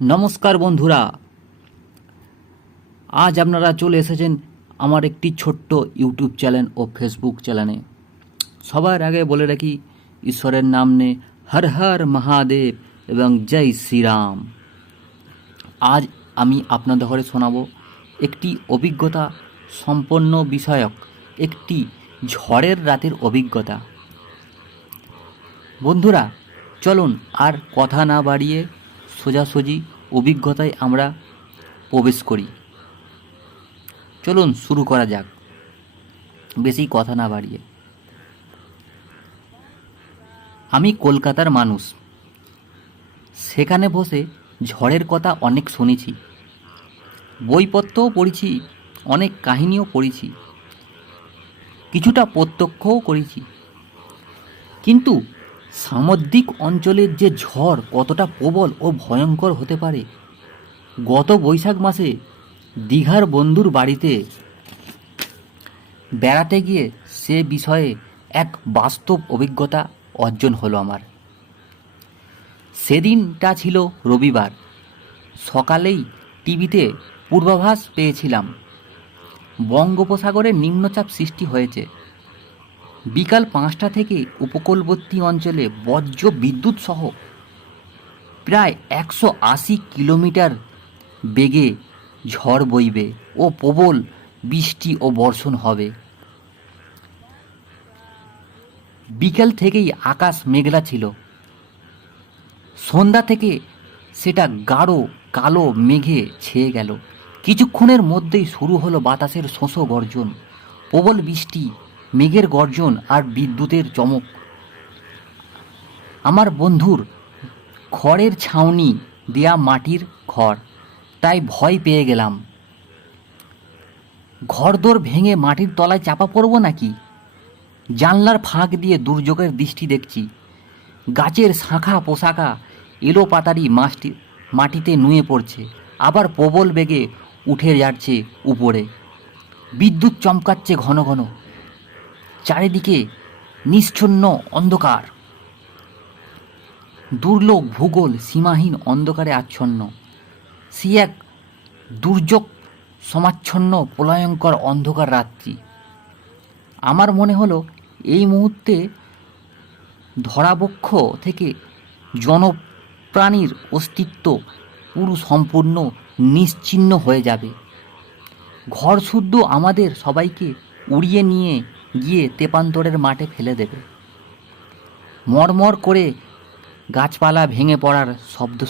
নমস্কার বন্ধুরা, আজ আপনারা চলে এসেছেন আমার একটি ছোট্ট ইউটিউব চ্যানেল ও ফেসবুক চ্যানেলে। সবার আগে বলে রাখি, ঈশ্বরের নাম নে হর হর মহাদেব এবং জয় শ্রীরাম। আজ আমি আপনাদের ঘরে শোনাবো একটি অভিজ্ঞতা সম্পন্ন বিষয়ক একটি ঝড়ের রাতের অভিজ্ঞতা। বন্ধুরা, চলুন আর কথা না বাড়িয়ে সোজাসুজি অভিজ্ঞতায় আমরা প্রবেশ করি। চলুন শুরু করা যাক, বেশি কথা না বাড়িয়ে। আমি কলকাতার মানুষ। সেখানে বসে ঝড়ের কথা অনেক শুনেছি, বইপত্রও পড়েছি, অনেক কাহিনীও পড়েছি, কিছুটা প্রত্যক্ষও করেছি। কিন্তু সামুদ্রিক অঞ্চলের যে ঝড় কতটা প্রবল ও ভয়ঙ্কর হতে পারে, গত বৈশাখ মাসে দীঘার বন্ধুর বাড়িতে বেড়াতে গিয়ে সে বিষয়ে এক বাস্তব অভিজ্ঞতা অর্জন হলো আমার। সেদিনটা ছিল রবিবার। সকালেই টিভিতে পূর্বাভাস পেয়েছিলাম বঙ্গোপসাগরে নিম্নচাপ সৃষ্টি হয়েছে। বিকাল 5টা থেকে উপকূলবর্তী অঞ্চলে বজ্র বিদ্যুৎ সহ প্রায় 180 কিলোমিটার বেগে ঝড় বইবে ও প্রবল বৃষ্টি ও বর্ষণ হবে। বিকেল থেকেই আকাশ মেঘলা ছিল। সন্ধ্যা থেকে সেটা গাঢ় কালো মেঘে ছেয়ে গেল। কিছুক্ষণের মধ্যেই শুরু হলো বাতাসের শোঁ গর্জন, প্রবল বৃষ্টি, মেঘের গর্জন আর বিদ্যুতের চমক। আমার বন্ধুর খড়ের ছাউনি দেয়া মাটির ঘর, তাই ভয় পেয়ে গেলাম। ঘরদোর ভেঙে মাটির তলায় চাপা পড়ব নাকি? জানলার ফাঁক দিয়ে দুর্যোগের দৃষ্টি দেখছি। গাছের শাখা পোশাকা এলো পাতারি মাটিতে নুয়ে পড়ছে, আবার প্রবল বেগে উঠে যাচ্ছে উপরে। বিদ্যুৎ চমকাচ্ছে ঘন ঘন। চারিদিকে নিশ্চন্ন অন্ধকার। দুর্লোক ভূগোল সীমাহীন অন্ধকারে আচ্ছন্ন। সে এক দুর্যোগ সমাচ্ছন্ন প্রলয়ঙ্কর অন্ধকার রাত্রি। আমার মনে হলো এই মুহূর্তে ধরাবক্ষ থেকে জনপ্রাণীর অস্তিত্ব পুরো সম্পূর্ণ নিশ্চিহ্ন হয়ে যাবে। ঘর শুদ্ধ আমাদের সবাইকে উড়িয়ে নিয়ে গিয়ে তেপান্তরের মাঠে ফেলে দেবে। মরমর করে গাছপালা ভেঙে পড়ার শব্দ